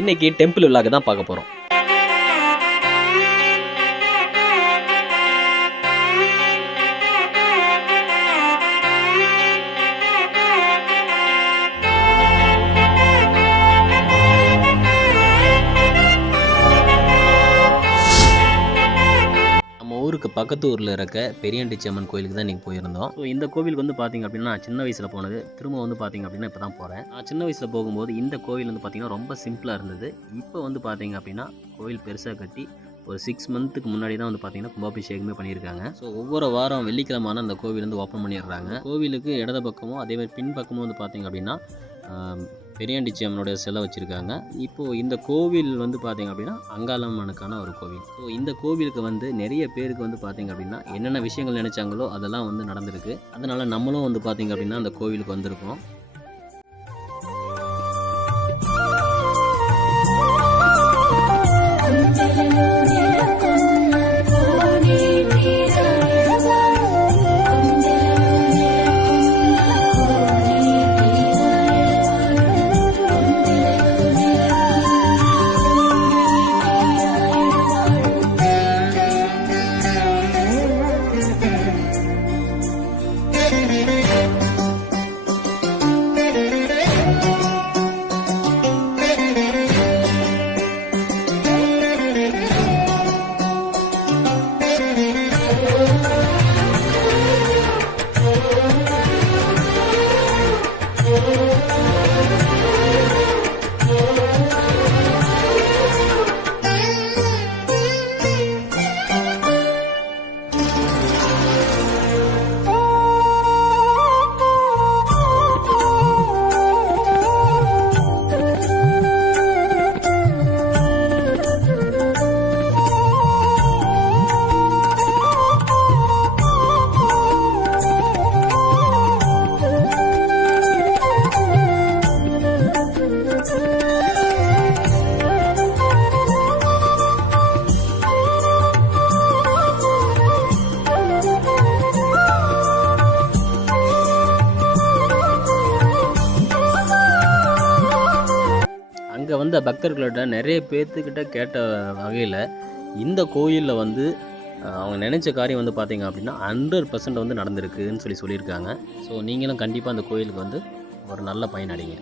இன்னைக்கு டெம்பிள் விழாக்கு தான் பார்க்க போகிறோம். ஊருக்கு பக்கத்து ஊரில் இருக்க பெரியாண்டிச்சி அம்மன் கோயிலுக்கு தான் இன்றைக்கி போயிருந்தோம். ஸோ இந்த கோவிலுக்கு வந்து பார்த்திங்க அப்படின்னா நான் சின்ன வயசில் போனது, திரும்ப வந்து பார்த்திங்க அப்படின்னா இப்போ தான் போகிறேன். நான் சின்ன வயசில் போகும்போது இந்த கோவில் வந்து பார்த்திங்கன்னா ரொம்ப சிம்பிளாக இருந்தது. இப்போ வந்து பார்த்திங்க அப்படின்னா கோவில் பெருசாக கட்டி ஒரு 6 மந்த்துக்கு முன்னாடி தான் வந்து பார்த்திங்கன்னா கும்பாபிஷேகமே பண்ணியிருக்காங்க. ஸோ ஒவ்வொரு வாரம் வெள்ளிக்கிழமான அந்த கோவில் வந்து ஓப்பன் பண்ணிடுறாங்க. கோவிலுக்கு இடது பக்கமும் அதேமாதிரி பின் பக்கமும் வந்து பார்த்திங்க அப்படின்னா பெரியாண்டிச்சி அம்மனுடைய சிலை வச்சுருக்காங்க. இப்போது இந்த கோவில் வந்து பார்த்திங்க அப்படின்னா அங்காளம்மனுக்கான ஒரு கோவில். ஸோ இந்த கோவிலுக்கு வந்து நிறைய பேருக்கு வந்து பார்த்திங்க அப்படின்னா என்னென்ன விஷயங்கள் நினச்சாங்களோ அதெல்லாம் வந்து நடந்திருக்கு. அதனால் நம்மளும் வந்து பார்த்திங்க அப்படின்னா அந்த கோவிலுக்கு வந்திருக்கோம். அங்கே வந்த பக்தர்கள்ட்ட நிறைய பேர்த்துக்கிட்ட கேட்ட வகையில் இந்த கோயிலில் வந்து அவங்க நினச்ச காரியம் வந்து பார்த்திங்க அப்படின்னா 100% வந்து நடந்திருக்குன்னு சொல்லியிருக்காங்க. ஸோ நீங்களும் கண்டிப்பாக அந்த கோயிலுக்கு வந்து ஒரு நல்ல பயனடைங்க.